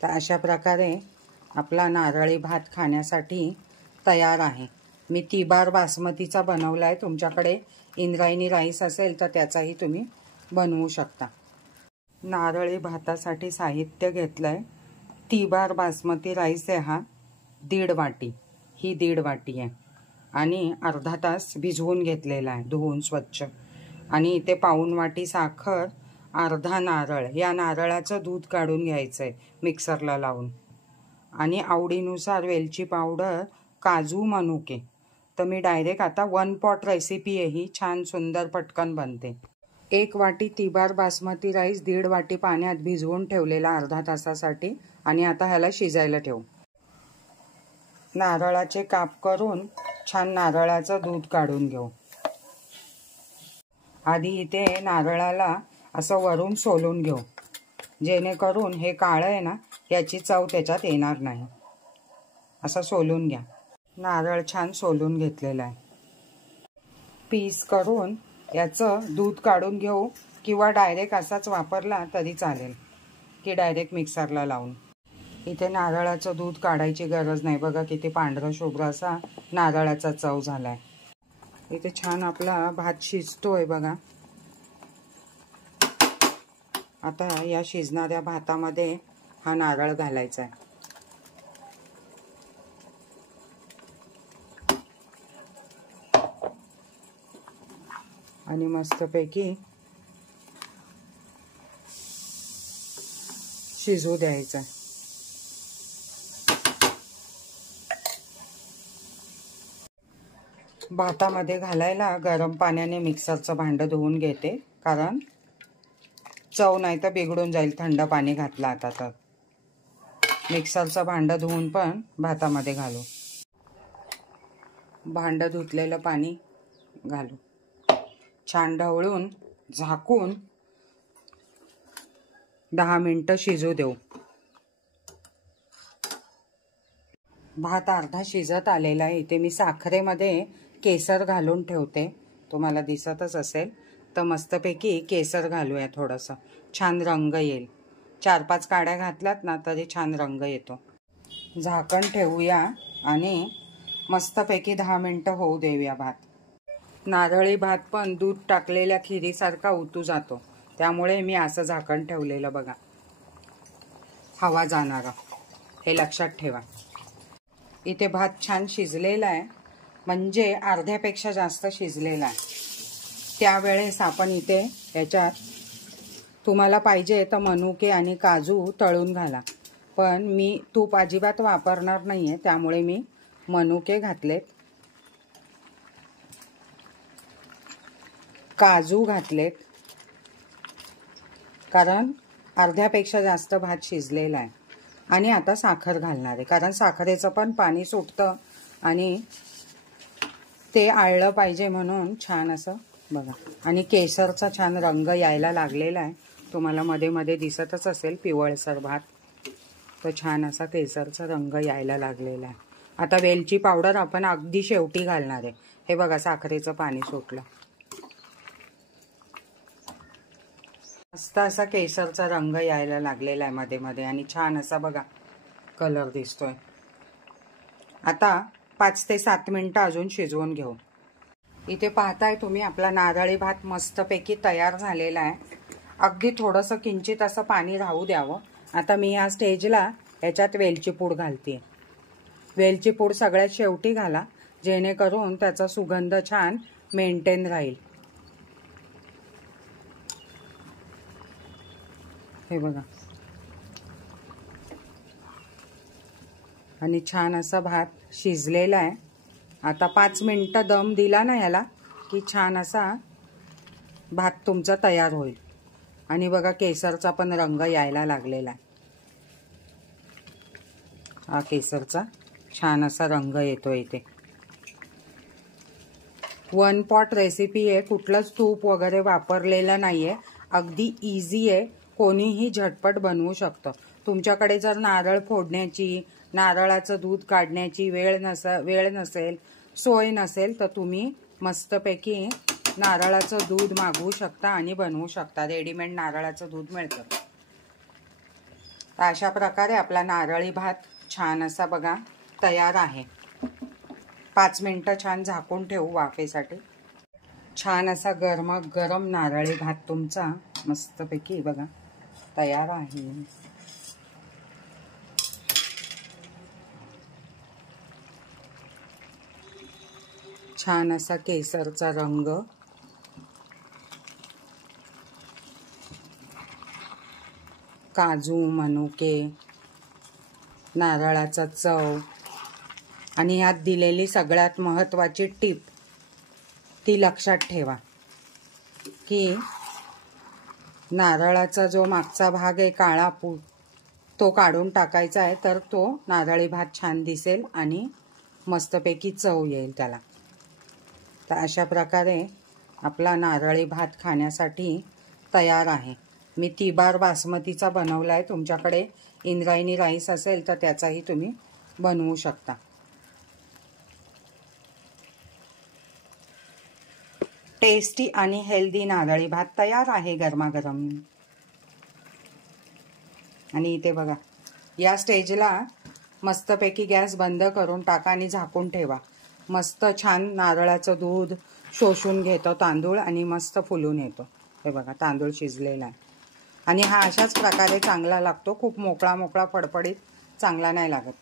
तर अशा प्रकारे आपला नारळी भात खाण्यासाठी तयार आहे। मी 3 बार बासमतीचा बनवला आहे। तुमच्याकडे इंद्रायणी राईस असेल तर त्याचाही तुम्ही बनवू शकता। नारळी भातासाठी साहित्य घेतलंय। 3 बार बासमती राईस आहे हा, 1.5 वाटी, ही 1.5 वाटी आहे आणि अर्धा तास भिजवून घेतलेला आहे धुवून स्वच्छ। आणि इथे पाऊण वाटी साखर, अर्धा नारळ, या नारळाचं दूध काढून घ्यायचं आहे मिक्सरला लावून। आणि आवडीनुसार वेलची पावडर, काजू, मनुके। तर मी डायरेक्ट आता 1 पॉट रेसिपी आहे ही, छान सुंदर पटकन बनते। 1 वाटी 3 बार बासमती राईस 1.5 वाटी पाण्यात भिजवून ठेवलेला अर्धा तासासाठी। आणि आता ह्याला शिजायला ठेवू। नारळाचे काप करून छान नारळाचं दूध काढून घेऊ। आधी इथे नारळाला असं वरून सोलून घेऊ, जेणेकरून हे काळं आहे ना याची चव त्याच्यात येणार नाही। असं सोलून घ्या। नारळ छान सोलून घेतलेला आहे। पीस करून याचं दूध काढून घेऊ, किंवा डायरेक्ट असाच वापरला तरी चालेल, की डायरेक्ट मिक्सरला लावून। इथे नारळाचं दूध काढायची गरज नाही, बघा किती पांढरा शुभ्र असा नारळाचा चव झालाय। इथे छान आपला भात शिजतोय बघा। आता या शिजणाऱ्या भातामध्ये हा नारळ घालायचा आहे। आणि मस्तपैकी शिजू द्यायचा। भातामध्ये घालायला गरम पाण्याने मिक्सरचं भांडं धुवून घेते, कारण चव नाही तर बिघडून जाईल थंड पाणी घातलं आता तर। मिक्सरचं भांडं धुवून पण भातामध्ये घालू। भांडं धुतलेलं पाणी घालू, छान ढवळून झाकून 10 मिनिटं शिजू देऊ। भात अर्धा शिजत आलेला आहे। इथे मी साखरेमध्ये केसर घालून ठेवते, तुम्हाला दिसतच असेल। तर मस्तपैकी केसर घालूया, थोडंसं छान रंग येईल। 4-5 काड्या घातल्यात ना तरी छान रंग येतो। झाकण ठेवूया आणि मस्तपैकी 10 मिनिटं होऊ देऊया भात। नारळी भात पण दूध टाकलेल्या खिरीसारखा उतू जातो, त्यामुळे मी असं झाकण ठेवलेलं बघा, हवा जाणारा, हे लक्षात ठेवा। इथे भात छान शिजलेला आहे, म्हणजे अर्ध्यापेक्षा जास्त शिजलेला आहे। त्यावेळेस आपण इथे याच्यात तुम्हाला पाहिजे तर मनुके आणि काजू तळून घाला, पण मी तूप अजिबात वापरणार नाहीये, त्यामुळे मी मनुके घातलेत, काजू घातलेत, कारण अर्ध्यापेक्षा जास्त भात शिजलेला आहे। आणि आता साखर घालणार आहे, कारण साखरेचं पण पाणी सुटतं आणि ते आळलं पाहिजे म्हणून छान असं बघा। आणि केसरचा छान रंग यायला लागलेला आहे, तुम्हाला मध्ये मध्ये दिसतच असेल पिवळसर भात, तर छान असा केसरचा रंग यायला लागलेला आहे। आता वेलची पावडर आपण अगदी शेवटी घालणार आहे। हे बघा साखरेचं पाणी सुटलं, मस्त असा केसरचा रंग यायला लागलेला आहे मध्ये मध्ये, आणि छान असा बघा कलर दिसतोय। आता 5 ते 7 मिनिटं अजून शिजवून घेऊ। इथे पाहताय तुम्ही आपला नारळी भात मस्तपैकी तयार झालेला आहे। अगदी थोडंसं किंचित असं पाणी राहू द्यावं। आता मी या स्टेजला याच्यात वेलची पूड घालते। वेलची पूड सगळ्यात शेवटी घाला, जेणेकरून त्याचा सुगंध छान मेंटेन राहील। हे बघा, आणि छान असा भात शिजलेला आहे। आता 5 मिनिटं दम दिला ना ह्याला की छान असा भात तुमचा तयार होईल। आणि बघा केसरचा पण रंग यायला लागलेला आहे, हा केसरचा छान असा रंग येतो इथे। 1 पॉट रेसिपी आहे, कुठलंच तूप वगैरे वापरलेलं नाहीये, अगदी इझी आहे, कोणीही झटपट बनवू शकतं। तुमच्याकडे जर नारळ फोडण्याची, नारळाचं दूध काढण्याची वेळ नसेल, सोय नसेल, तर तुम्ही मस्तपैकी नारळाचं दूध मागवू शकता आणि बनवू शकता। रेडीमेड नारळाचं दूध मिळतं। तर अशा प्रकारे आपला नारळी भात छान असा बघा तयार आहे. 5 मिनिटं छान झाकून ठेवू वाफेसाठी. छान असा गरम नारळी भात तुमचा मस्तपैकी बघा तयार आहे. छान असा केसरचा रंग, काजू, मनुके, नारळाचा चव आणि यात दिलेली सगळ्यात महत्त्वाची टीप ती लक्षात ठेवा की नारळाचा जो मागचा भाग आहे काळा तो काढून टाकायचा आहे, तर तो नारळी भात छान दिसेल आणि मस्तपैकी चव येईल त्याला. तर अशा प्रकारे आपला नारळी भात खाण्यासाठी तयार आहे. मी तिबार बासमतीचा बनवला आहे. तुमच्याकडे इंद्रायणी राईस असेल तर त्याचाही तुम्ही बनवू शकता. टेस्टी आणि हेल्दी नारळी भात तयार आहे गरमागरम. आणि इथे बघा या स्टेजला मस्तपैकी गॅस बंद करून टाका आणि झाकून ठेवा. मस्त छान नारळाचं दूध शोषून घेतो तांदूळ आणि मस्त फुलून येतो. हे बघा तांदूळ शिजलेला आहे आणि हा अशाच प्रकारे चांगला लागतो. खूप मोकळा फडफडीत चांगला नाही लागत.